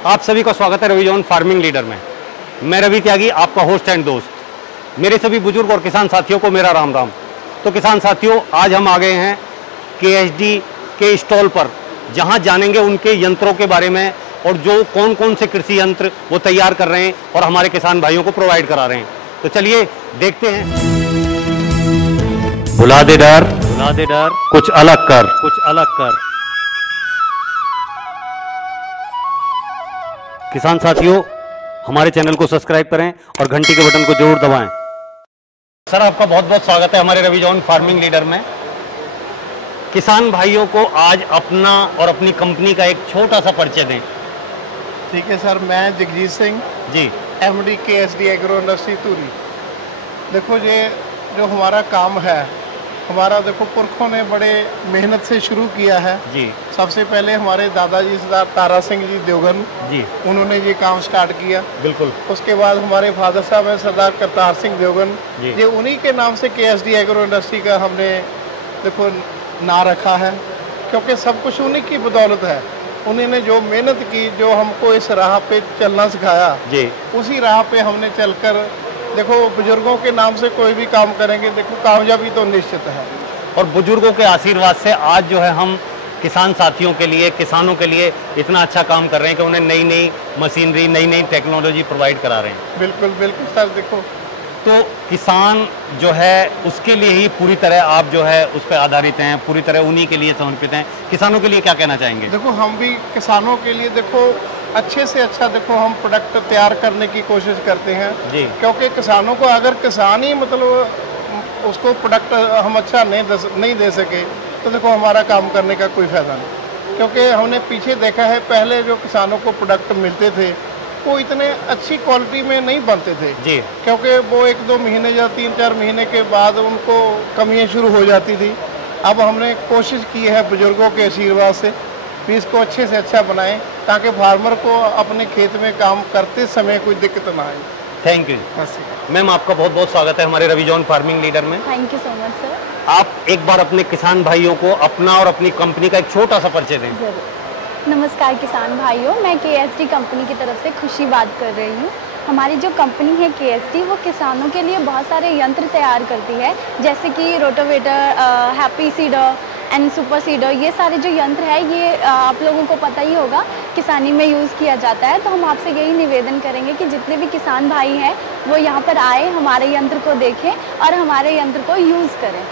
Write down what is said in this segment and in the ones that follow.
आप सभी का स्वागत है रवि जॉन फार्मिंग लीडर में। मैं रवि त्यागी, आपका होस्ट एंड दोस्त। मेरे सभी बुजुर्ग और किसान साथियों को मेरा राम राम। तो किसान साथियों, आज हम आ गए हैं KSD के स्टॉल पर, जहां जानेंगे उनके यंत्रों के बारे में और जो कौन कौन से कृषि यंत्र वो तैयार कर रहे हैं और हमारे किसान भाइयों को प्रोवाइड करा रहे हैं। तो चलिए देखते हैं। भुला दे डर, कुछ अलग कर। किसान साथियों, हमारे चैनल को सब्सक्राइब करें और घंटी के बटन को जरूर दबाएं। सर, आपका बहुत बहुत स्वागत है हमारे रवि जॉन फार्मिंग लीडर में। किसान भाइयों को आज अपना और अपनी कंपनी का एक छोटा सा परिचय दें। ठीक है सर, मैं Jagjit Singh ji, MD KSD agro industry Turi. देखो, ये जो हमारा काम है, हमारा देखो पुरखों ने बड़े मेहनत से शुरू किया है जी। सबसे पहले हमारे दादाजी सरदार तारा सिंह जी देवगन जी, उन्होंने ये काम स्टार्ट किया। बिल्कुल। उसके बाद हमारे फादर साहब हैं सरदार करतार सिंह देवगन जी। ये उन्हीं के नाम से KSD एग्रो इंडस्ट्री का हमने देखो ना रखा है, क्योंकि सब कुछ उन्हीं की बदौलत है। उन्होंने जो मेहनत की, जो हमको इस राह पे चलना सिखाया जी, उसी राह पे हमने चलकर देखो बुजुर्गों के नाम से कोई भी काम करेंगे, देखो कामयाबी तो निश्चित है। और बुजुर्गों के आशीर्वाद से आज जो है हम किसान साथियों के लिए, किसानों के लिए इतना अच्छा काम कर रहे हैं कि उन्हें नई नई मशीनरी, नई नई टेक्नोलॉजी प्रोवाइड करा रहे हैं। बिल्कुल बिल्कुल सर। देखो, तो किसान जो है उसके लिए ही पूरी तरह आप जो है उस पर आधारित हैं, पूरी तरह उन्हीं के लिए समर्पित हैं। किसानों के लिए क्या कहना चाहेंगे? देखो हम भी किसानों के लिए देखो अच्छे से अच्छा देखो हम प्रोडक्ट तैयार करने की कोशिश करते हैं जी। क्योंकि किसानों को अगर किसान ही मतलब उसको प्रोडक्ट हम अच्छा नहीं दे सके तो देखो हमारा काम करने का कोई फायदा नहीं। क्योंकि हमने पीछे देखा है, पहले जो किसानों को प्रोडक्ट मिलते थे वो इतने अच्छी क्वालिटी में नहीं बनते थे जी, क्योंकि वो 1-2 महीने या 3-4 महीने के बाद उनको कमियां शुरू हो जाती थी। अब हमने कोशिश की है बुजुर्गों के आशीर्वाद से भी इसको अच्छे से अच्छा बनाएं ताकि फार्मर को अपने खेत में काम करते समय कोई दिक्कत ना आए। थैंक यू मैम, आपका बहुत बहुत स्वागत है हमारे रवि जॉन फार्मिंग लीडर में। Thank you so much sir. आप एक बार अपने किसान भाइयों को अपना और अपनी कंपनी का एक छोटा सा परिचय दें। जरूर। नमस्कार किसान भाइयों, मैं KSD कंपनी की तरफ से खुशी बात कर रही हूँ। हमारी जो कंपनी है KSD वो किसानों के लिए बहुत सारे यंत्र तैयार करती है, जैसे कि rotavator, happy seeder and super seeder. ये सारे जो यंत्र है ये आप लोगों को पता ही होगा किसानी में यूज़ किया जाता है। तो हम आपसे यही निवेदन करेंगे कि जितने भी किसान भाई हैं वो यहाँ पर आए, हमारे यंत्र को देखें और हमारे यंत्र को यूज़ करें।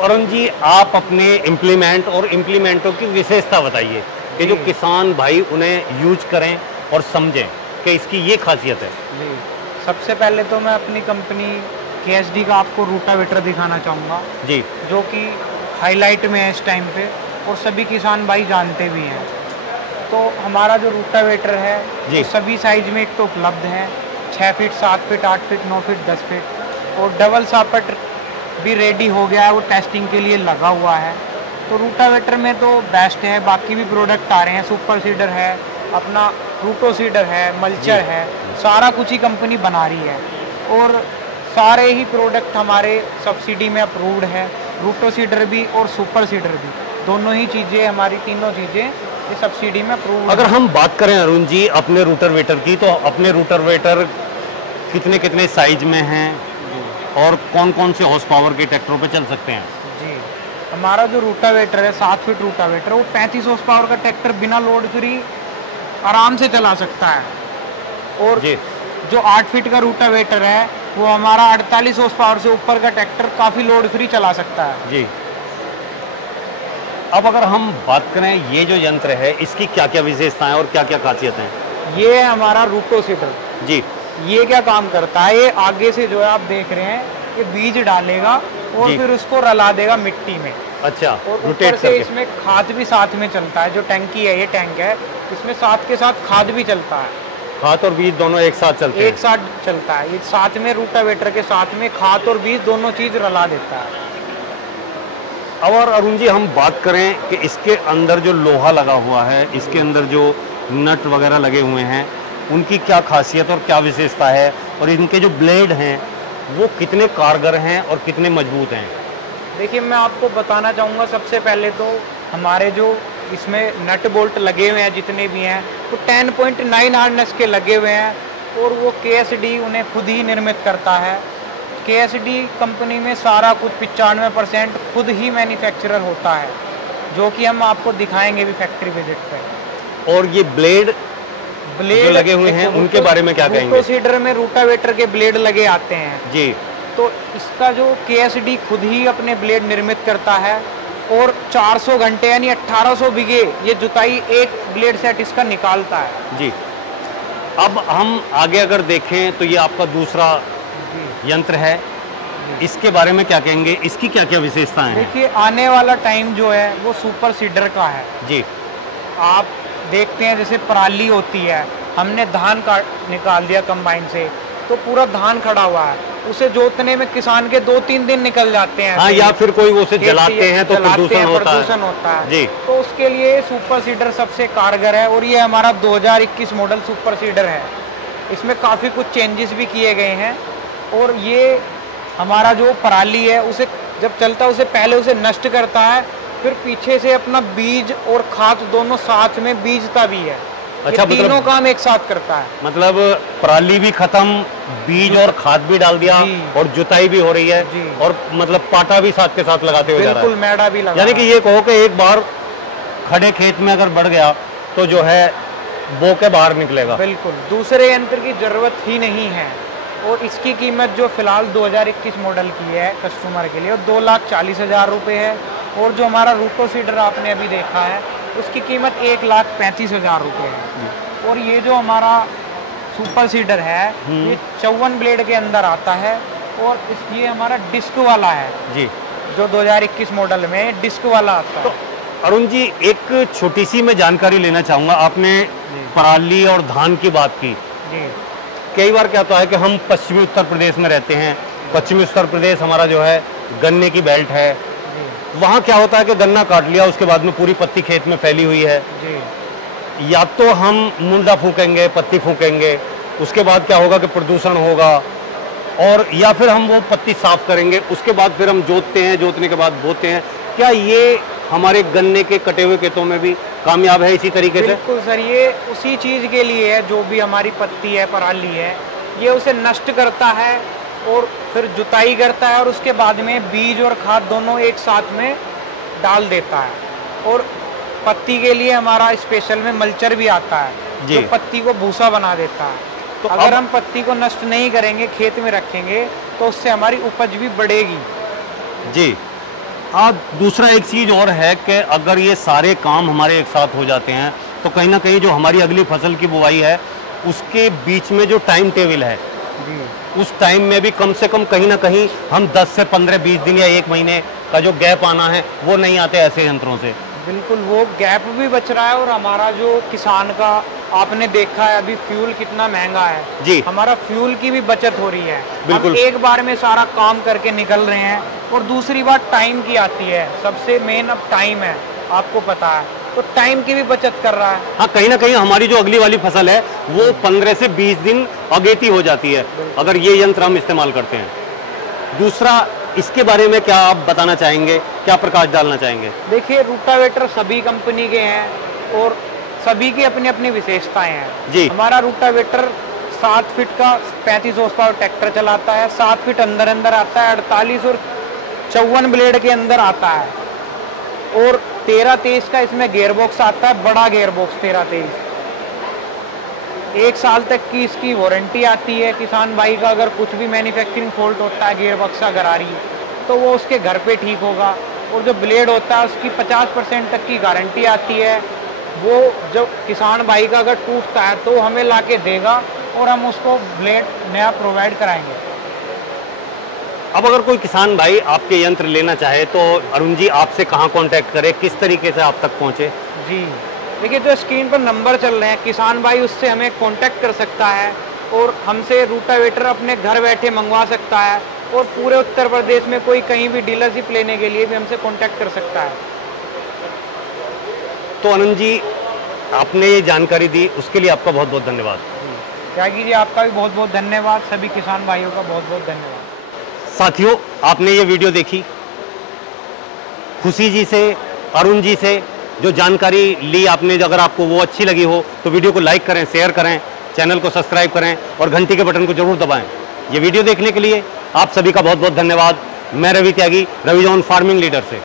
अरुण जी, आप अपने इम्प्लीमेंट और इम्प्लीमेंटों की विशेषता बताइए कि जो किसान भाई उन्हें यूज करें और समझें कि इसकी ये खासियत है। जी, सबसे पहले तो मैं अपनी कंपनी KSD का आपको रूटावेटर दिखाना चाहूँगा जी, जो कि हाईलाइट में है इस टाइम पे और सभी किसान भाई जानते भी हैं। तो हमारा जो रूटावेटर है जी, वो सभी साइज में एक तो उपलब्ध है, 6 feet, 7 feet, 8 feet, 9 feet, 10 feet, और डबल सापट भी रेडी हो गया है, वो टेस्टिंग के लिए लगा हुआ है। तो रूटावेटर में तो बेस्ट है। बाकी भी प्रोडक्ट आ रहे हैं, सुपर सीडर है, अपना रूटो सीडर है, मल्चर है, सारा कुछ ही कंपनी बना रही है और सारे ही प्रोडक्ट हमारे सब्सिडी में अप्रूव्ड है। रूटो सीडर भी और सुपर सीडर भी, दोनों ही चीज़ें, हमारी तीनों चीज़ें ये सब्सिडी में अप्रूव्ड। अगर हम बात करें अरुण जी अपने रूटावेटर की, तो अपने रूटावेटर कितने कितने साइज में हैं और कौन कौन से हॉर्स पावर के ट्रैक्टरों पे चल सकते हैं? जी, हमारा जो रूटावेटर है 7 फीट रूटावेटर, वो 35 हॉर्स पावर का ट्रैक्टर बिना लोड फ्री आराम से चला सकता है। और जी, जो 8 फीट का रूटावेटर है वो हमारा 48 हॉर्स पावर से ऊपर का ट्रैक्टर काफ़ी लोड फ्री चला सकता है। जी। अब अगर हम बात करें ये जो यंत्र है इसकी क्या क्या विशेषताएं और क्या क्या खासियत हैं? ये है हमारा रूटो सीडर जी, ये क्या काम करता है, ये आगे से जो है आप देख रहे हैं ये बीज डालेगा और जी, फिर उसको रला देगा मिट्टी में। अच्छा, और ऊपर रोटेट से करके। इसमें खाद भी साथ में चलता है। जो टैंकी है, ये टैंक है, इसमें साथ के साथ खाद भी चलता है। खाद और बीज दोनों एक साथ चलते हैं? एक साथ चलता है ये, साथ में रूटावेटर के साथ में खाद और बीज दोनों चीज रला देता है। अब और अरुण जी हम बात करें कि इसके अंदर जो लोहा लगा हुआ है, इसके अंदर जो नट वगैरह लगे हुए हैं, उनकी क्या खासियत और क्या विशेषता है, और इनके जो ब्लेड हैं वो कितने कारगर हैं और कितने मजबूत हैं? देखिए, मैं आपको बताना चाहूँगा सबसे पहले तो हमारे जो इसमें नट बोल्ट लगे हुए हैं जितने भी हैं, तो 10.9 हार्डनेस के लगे हुए हैं और वो KSD उन्हें खुद ही निर्मित करता है। KSD कंपनी में सारा कुछ 95% खुद ही मैन्युफैक्चरर होता है, जो कि हम आपको दिखाएंगे भी फैक्ट्री विजिट पे। और ये ब्लेड जो लगे हुए हैं उनके बारे में क्या कहेंगे? रूटोसीडर में रूटावेटर के ब्लेड लगे आते हैं जी, तो इसका जो KSD खुद ही अपने ब्लेड निर्मित करता है और 400 घंटे यानी 1800 बीघे ये जुताई एक ब्लेड सेट इसका निकालता है जी। अब हम आगे अगर देखें तो ये आपका दूसरा यंत्र है, इसके बारे में क्या कहेंगे? इसकी क्या क्या विशेषताएं हैं? देखिए, आने वाला टाइम जो है वो सुपर सीडर का है जी। आप देखते हैं जैसे पराली होती है, हमने धान काट निकाल दिया कंबाइन से तो पूरा धान खड़ा हुआ है, उसे जोतने में किसान के 2-3 दिन निकल जाते हैं। हाँ, या फिर कोई उसे जलाते हैं तो प्रदूषण होता है जी। तो उसके लिए सुपर सीडर सबसे कारगर है और ये हमारा 2021 मॉडल सुपर सीडर है। इसमें काफ़ी कुछ चेंजेस भी किए गए हैं और ये हमारा जो पराली है उसे जब चलता है उसे पहले उसे नष्ट करता है, फिर पीछे से अपना बीज और खाद दोनों साथ में बीजता भी है। अच्छा, ये तीनों काम एक साथ करता है। मतलब पराली भी खत्म, बीज और खाद भी डाल दिया और जुताई भी हो रही है और मतलब पाटा भी साथ के साथ लगाते हुए जा रहा है। बिल्कुल, मैडा भी लगा। यानी कि ये कहो कि एक बार खड़े खेत में अगर बढ़ गया तो जो है बो के बाहर निकलेगा। बिल्कुल, दूसरे यंत्र की जरूरत ही नहीं है और इसकी कीमत जो फिलहाल 2021 मॉडल की है कस्टमर के लिए वो 2,40,000 रुपये है और जो हमारा रूटो सीडर आपने अभी देखा है उसकी कीमत 1,35,000 रुपये है। और ये जो हमारा सुपर सीडर है ये 54 ब्लेड के अंदर आता है और ये हमारा डिस्क वाला है जी, जो 2021 मॉडल में डिस्क वाला आता है। तो अरुण जी, एक छोटी सी मैं जानकारी लेना चाहूँगा। आपने पराली और धान की बात की जी। कई बार क्या होता है कि हम पश्चिमी उत्तर प्रदेश में रहते हैं, पश्चिमी उत्तर प्रदेश हमारा जो है गन्ने की बेल्ट है, वहाँ क्या होता है कि गन्ना काट लिया उसके बाद में पूरी पत्ती खेत में फैली हुई है जी। या तो हम मुंडा फूकेंगे, पत्ती फूकेंगे, उसके बाद क्या होगा कि प्रदूषण होगा, और या फिर हम वो पत्ती साफ करेंगे, उसके बाद फिर हम जोतते हैं, जोतने के बाद बोते हैं। क्या ये हमारे गन्ने के कटे हुए खेतों में भी कामयाब है इसी तरीके से? बिल्कुल सर, ये उसी चीज़ के लिए है जो भी हमारी पत्ती है, पराली है, ये उसे नष्ट करता है और फिर जुताई करता है और उसके बाद में बीज और खाद दोनों एक साथ में डाल देता है। और पत्ती के लिए हमारा स्पेशल में मल्चर भी आता है जो पत्ती को भूसा बना देता है। तो अगर हम पत्ती को नष्ट नहीं करेंगे, खेत में रखेंगे, तो उससे हमारी उपज भी बढ़ेगी जी। दूसरा एक चीज़ और है कि अगर ये सारे काम हमारे एक साथ हो जाते हैं तो कहीं ना कहीं जो हमारी अगली फसल की बुआई है उसके बीच में जो टाइम टेबल है उस टाइम में भी कम से कम कहीं ना कहीं हम 10 से 15-20 दिन या 1 महीने का जो गैप आना है वो नहीं आते ऐसे यंत्रों से। बिल्कुल, वो गैप भी बच रहा है और हमारा जो किसान का आपने देखा है अभी फ्यूल कितना महंगा है जी, हमारा फ्यूल की भी बचत हो रही है। बिल्कुल, हम एक बार में सारा काम करके निकल रहे हैं। और दूसरी बात टाइम की आती है, सबसे मेन अब टाइम है, आपको पता है, तो टाइम की भी बचत कर रहा है। हाँ, कहीं ना कहीं हमारी जो अगली वाली फसल है वो 15 से 20 दिन अगेती हो जाती है अगर ये यंत्र हम इस्तेमाल करते हैं। दूसरा, इसके बारे में क्या आप बताना चाहेंगे, क्या प्रकाश डालना चाहेंगे? देखिए, रूटावेटर सभी कंपनी के हैं और सभी की अपनी अपनी विशेषताएं हैं जी। हमारा रूटावेटर 7 फीट का 35 हॉर्स पावर ट्रैक्टर चलाता है, 7 फीट अंदर आता है, 48 और 54 ब्लेड के अंदर आता है और 13-23 का इसमें गेयर बॉक्स आता है, बड़ा गेयर बॉक्स 13-23। 1 साल तक की इसकी वारंटी आती है। किसान भाई का अगर कुछ भी मैन्युफैक्चरिंग फॉल्ट होता है गियर बॉक्स का गरारी, तो वो उसके घर पे ठीक होगा। और जो ब्लेड होता है उसकी 50% तक की गारंटी आती है। वो जब किसान भाई का अगर टूटता है तो हमें ला के देगा और हम उसको ब्लेड नया प्रोवाइड कराएंगे। अब अगर कोई किसान भाई आपके यंत्र लेना चाहे तो अरुण जी आपसे कहाँ कांटेक्ट करे, किस तरीके से आप तक पहुँचे? जी, देखिए, जो स्क्रीन पर नंबर चल रहे हैं, किसान भाई उससे हमें कांटेक्ट कर सकता है और हमसे रूटावेटर अपने घर बैठे मंगवा सकता है और पूरे उत्तर प्रदेश में कोई कहीं भी डीलरशिप लेने के लिए भी हमसे कांटेक्ट कर सकता है। तो अरुण जी, आपने ये जानकारी दी उसके लिए आपका बहुत बहुत धन्यवाद। त्यागी जी, आपका भी बहुत बहुत धन्यवाद। सभी किसान भाइयों का बहुत बहुत धन्यवाद। साथियों, आपने ये वीडियो देखी, खुशी जी से, अरुण जी से जो जानकारी ली आपने, अगर आपको वो अच्छी लगी हो तो वीडियो को लाइक करें, शेयर करें, चैनल को सब्सक्राइब करें और घंटी के बटन को जरूर दबाएं। ये वीडियो देखने के लिए आप सभी का बहुत बहुत धन्यवाद। मैं रवि त्यागी, रवि जॉन फार्मिंग लीडर से।